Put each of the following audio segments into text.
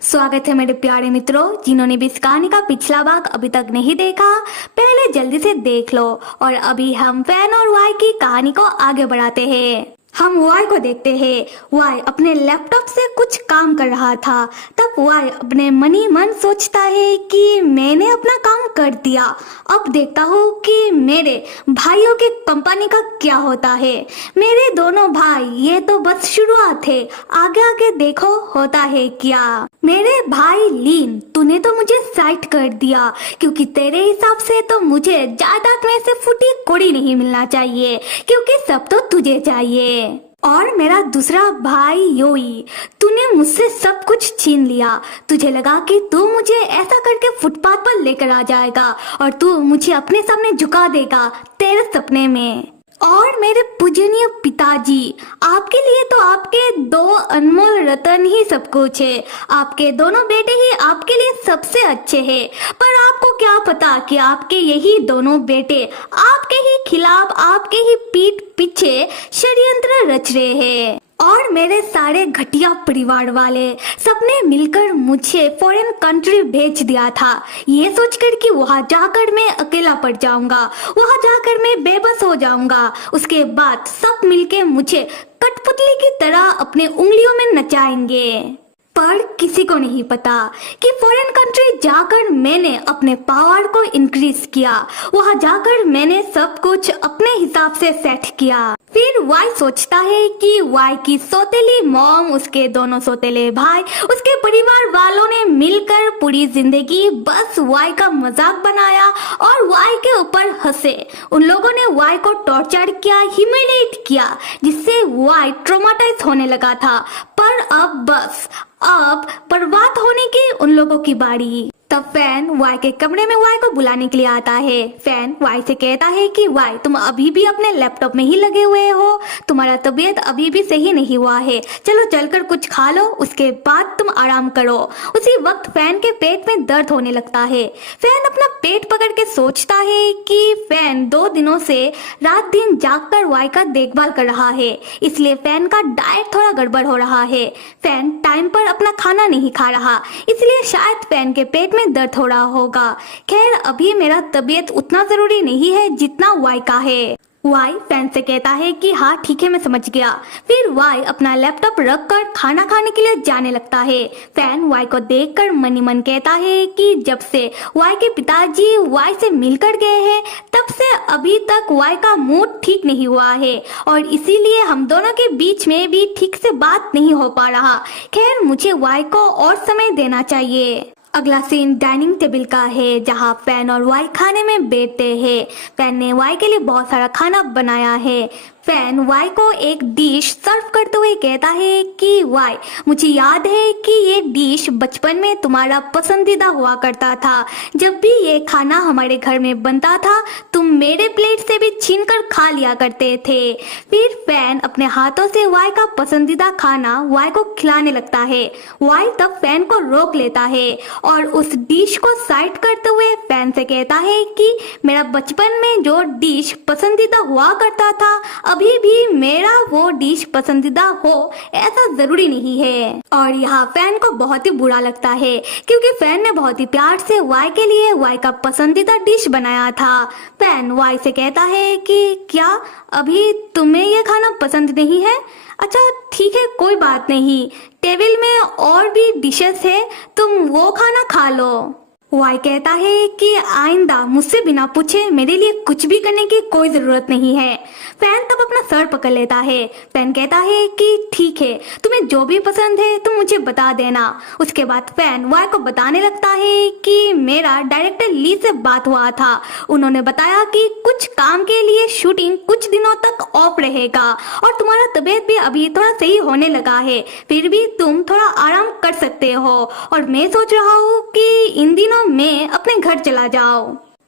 स्वागत है मेरे प्यारे मित्रों जिन्होंने भी इस कहानी का पिछला भाग अभी तक नहीं देखा, पहले जल्दी से देख लो। और अभी हम फैन और वाई की कहानी को आगे बढ़ाते हैं। हम वाई को देखते हैं। वाई अपने लैपटॉप से कुछ काम कर रहा था। तब वाई अपने मन ही मन सोचता है कि मैंने अपना काम कर दिया, अब देखता हूँ कि मेरे भाइयों की कंपनी का क्या होता है। मेरे दोनों भाई ये तो बस शुरुआत है, आगे आगे देखो होता है क्या। मेरे भाई लीन, तूने तो मुझे साइड कर दिया, क्योंकि तेरे हिसाब से तो मुझे जायदाद में से फुटी कोड़ी नहीं मिलना चाहिए, क्योंकि सब तो तुझे चाहिए। और मेरा दूसरा भाई योई, तूने मुझसे सब कुछ छीन लिया। तुझे लगा कि तू मुझे ऐसा करके फुटपाथ पर लेकर आ जाएगा और तू मुझे अपने सामने झुका देगा तेरे सपने में। और मेरे पूजनीय पिताजी, आपके लिए तो आपके दो अनमोल रतन ही सब कुछ है। आपके दोनों बेटे ही आपके लिए सबसे अच्छे हैं, पर आपको क्या पता कि आपके यही दोनों बेटे आपके ही खिलाफ, आपके ही पीठ पीछे षड्यंत्र रच रहे हैं। और मेरे सारे घटिया परिवार वाले सबने मिलकर मुझे फॉरेन कंट्री भेज दिया था, ये सोचकर कि वहां जाकर मैं अकेला पड़ जाऊंगा, वहां जाकर मैं बेबस हो जाऊंगा। उसके बाद सब मिलके मुझे कठपुतली की तरह अपने उंगलियों में नचाएंगे। पर किसी को नहीं पता कि फॉरेन कंट्री जाकर मैंने अपने पावर को इंक्रीज किया, वहां जाकर मैंने सब कुछ अपने हिसाब से सेट किया। फिर वाई सोचता है कि वाई की सौतेली मॉम, उसके दोनों सौतेले भाई, उसके परिवार वालों ने मिलकर पूरी जिंदगी बस वाई का मजाक बनाया और वाई के ऊपर हंसे। उन लोगों ने वाई को टॉर्चर किया, ह्यूमिलिएट किया, जिससे वाई ट्रॉमाटाइज होने लगा था। पर अब बर्बाद होने की उन लोगों की बारी। तब फैन वाई के कमरे में वाई को बुलाने के लिए आता है। फैन वाई से कहता है कि वाई, तुम अभी भी अपने लैपटॉप में ही लगे हुए हो, तुम्हारा तबीयत अभी भी सही नहीं हुआ है, चलो चलकर कुछ खा लो, उसके बाद तुम आराम करो। उसी वक्त फैन के पेट में दर्द होने लगता है। फैन अपना पेट पकड़ के सोचता है कि फैन 2 दिनों से रात दिन जागकर वाई का देखभाल कर रहा है, इसलिए फैन का डाइट थोड़ा गड़बड़ हो रहा है। फैन टाइम पर अपना खाना नहीं खा रहा, इसलिए शायद फैन के पेट में दर्द हो रहा होगा। खैर, अभी मेरा तबीयत उतना जरूरी नहीं है जितना वाई का है। वाई फैन से कहता है कि हाँ ठीक है, मैं समझ गया। फिर वाई अपना लैपटॉप रखकर खाना खाने के लिए जाने लगता है। फैन वाई को देखकर मन ही मन कहता है कि जब से वाई के पिताजी वाई से मिलकर गए हैं, तब से अभी तक वाई का मूड ठीक नहीं हुआ है और इसीलिए हम दोनों के बीच में भी ठीक से बात नहीं हो पा रहा। खैर, मुझे वाई को और समय देना चाहिए। अगला सीन डाइनिंग टेबल का है, जहाँ फैन और वाई खाने में बैठते हैं। फैन ने वाई के लिए बहुत सारा खाना बनाया है। फैन वाई को एक डिश सर्व करते हुए कहता है कि वाई, मुझे याद है कि ये डिश बचपन में तुम्हारा पसंदीदा हुआ करता था। जब भी ये खाना हमारे घर में बनता था, तुम मेरे प्लेट से भी छीन कर खा लिया करते थे। फिर फैन अपने हाथों से वाई का पसंदीदा खाना वाई को खिलाने लगता है। वाई तब फैन को रोक लेता है और उस डिश को साइड करते हुए फैन से कहता है कि मेरा बचपन में जो डिश पसंदीदा हुआ करता था, अभी भी मेरा वो डिश पसंदीदा हो ऐसा जरूरी नहीं है। और यहाँ फैन को बहुत ही बुरा लगता है, क्योंकि फैन ने बहुत ही प्यार से वाई के लिए वाई का पसंदीदा डिश बनाया था। फैन वाई से कहता है कि क्या अभी तुम्हें ये खाना पसंद नहीं है? अच्छा ठीक है, कोई बात नहीं, टेबल में और भी डिशेस है, तुम वो खाना खा लो। वाई कहता है कि आइंदा मुझसे बिना पूछे मेरे लिए कुछ भी करने की कोई जरूरत नहीं है। फैन तब अपना सर पकड़ लेता है। फैन कहता है कि ठीक है, तुम्हें जो भी पसंद है तुम मुझे बता देना। उसके बाद फैन वाई को बताने लगता है कि मेरा डायरेक्टर ली से बात हुआ था, उन्होंने बताया कि कुछ काम के लिए शूटिंग कुछ दिनों तक ऑफ रहेगा और तुम्हारा तबीयत भी अभी थोड़ा सही होने लगा है, फिर भी तुम थोड़ा आराम कर सकते हो और मैं सोच रहा हूँ कि इन दिनों में अपने घर चला जाओ।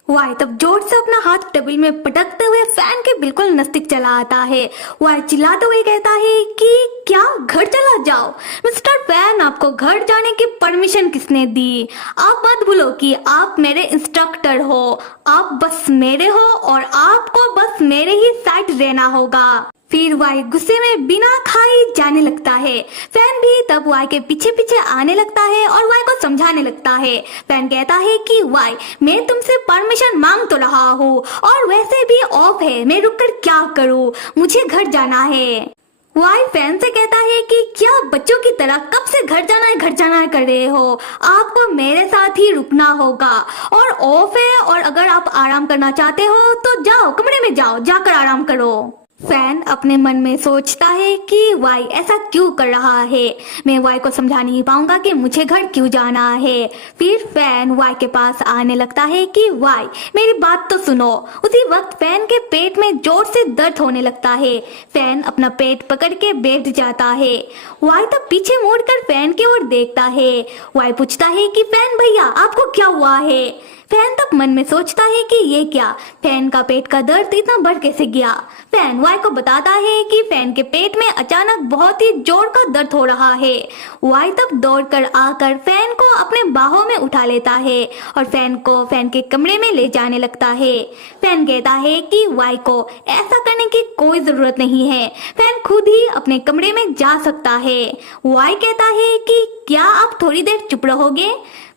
वाई तब जोर से अपना हाथ टेबल में पटकते हुए फैन के बिल्कुल नजदीक चला आता है। वाई चिल्लाते हुए कहता है कि क्या घर चला जाओ? मिस्टर फैन, आपको घर जाने की परमिशन किसने दी? आप मत भूलो कि आप मेरे इंस्ट्रक्टर हो, आप बस मेरे हो और आपको बस मेरे ही साइड रहना होगा। फिर वाई गुस्से में बिना खाए जाने लगता है। फैन भी तब वाई के पीछे पीछे आने लगता है और वाई को समझाने लगता है। फैन कहता है कि वाई, मैं तुमसे परमिशन मांग तो रहा हूँ और वैसे भी ऑफ है, मैं रुककर क्या करूँ, मुझे घर जाना है। वाई फैन से कहता है कि क्या बच्चों की तरह कब से घर जाना है कर रहे हो, आपको मेरे साथ ही रुकना होगा और ऑफ है, और अगर आप आराम करना चाहते हो तो जाओ कमरे में जाओ, जाकर आराम करो। फैन अपने मन में सोचता है कि वाई ऐसा क्यों कर रहा है, मैं वाई को समझा नहीं पाऊंगा कि मुझे घर क्यों जाना है। फिर फैन वाई के पास आने लगता है कि वाई मेरी बात तो सुनो। उसी वक्त फैन के पेट में जोर से दर्द होने लगता है। फैन अपना पेट पकड़ के बैठ जाता है। वाई तब पीछे मुड़कर फैन की ओर देखता है। वाई पूछता है कि फैन भैया आपको क्या हुआ है। फैन तब मन में सोचता है कि ये क्या, फैन का पेट का दर्द इतना बढ़ कैसे गया। फैन वाई को बताता है कि फैन के पेट में अचानक बहुत ही जोर का दर्द हो रहा है। वाई तब दौड़कर आकर फैन को अपने बाहों में उठा लेता है और फैन को फैन के कमरे में ले जाने लगता है। फैन कहता है कि वाई को ऐसा करने की कोई जरूरत नहीं है, फैन खुद ही अपने कमरे में जा सकता है। वाई कहता है कि क्या आप थोड़ी देर चुप रहोगे।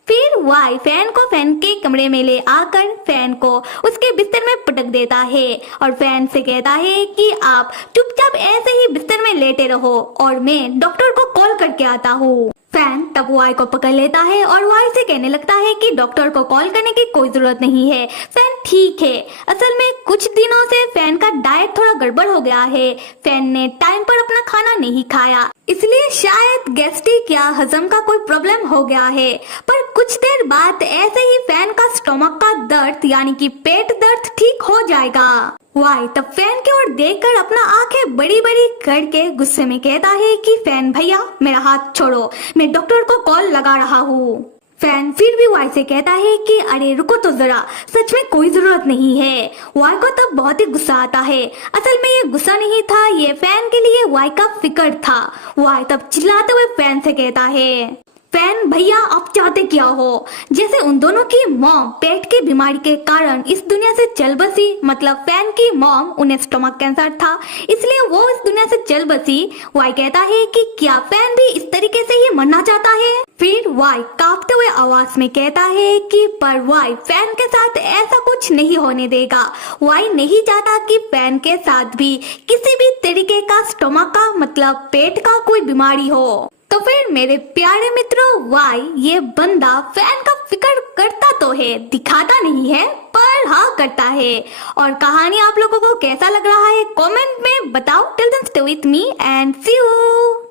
फिर वाई फैन को फैन के कमरे में ले आकर फैन को उसके बिस्तर में पटक देता है और फैन से कहता है कि आप चुपचाप ऐसे ही बिस्तर में लेटे रहो और मैं डॉक्टर को कॉल करके आता हूँ। फैन तब वाई को पकड़ लेता है और वाई से कहने लगता है कि डॉक्टर को कॉल करने की कोई जरूरत नहीं है, फैन ठीक है। असल में कुछ दिनों से फैन का डाइट थोड़ा गड़बड़ हो गया है, फैन ने टाइम पर अपना खाना नहीं खाया, इसलिए शायद गैस्ट्रिक या हजम का कोई प्रॉब्लम हो गया है। पर कुछ देर बाद ऐसे ही फैन का स्टोमक का दर्द यानी कि पेट दर्द ठीक हो जाएगा। वाई तब फैन की ओर देखकर अपना आंखें बड़ी बड़ी करके गुस्से में कहता है कि फैन भैया मेरा हाथ छोड़ो, मैं डॉक्टर को कॉल लगा रहा हूँ। फैन फिर भी वाई से कहता है कि अरे रुको तो जरा, सच में कोई जरूरत नहीं है। वाई को तब बहुत ही गुस्सा आता है। असल में ये गुस्सा नहीं था, ये फैन के लिए वाई का फिक्र था। वाई तब चिल्लाते हुए फैन से कहता है, फैन भैया आप चाहते क्या हो। जैसे उन दोनों की मॉम पेट की बीमारी के कारण इस दुनिया से चल बसी, मतलब फैन की मॉम उन्हें स्टमक कैंसर था इसलिए वो इस दुनिया से चल बसी। वाई कहता है कि क्या फैन भी इस तरीके से ही मरना चाहता है। फिर वाई कांपते हुए आवाज में कहता है कि पर वाई फैन के साथ ऐसा कुछ नहीं होने देगा। वाई नहीं चाहता कि फैन के साथ भी किसी भी तरीके का स्टमक का मतलब पेट का कोई बीमारी हो। तो फिर मेरे प्यारे मित्रों, वाई ये बंदा फैन का फिक्र करता तो है, दिखाता नहीं है पर हाँ करता है। और कहानी आप लोगों को कैसा लग रहा है कमेंट में बताओ। Till then stay with me and see you.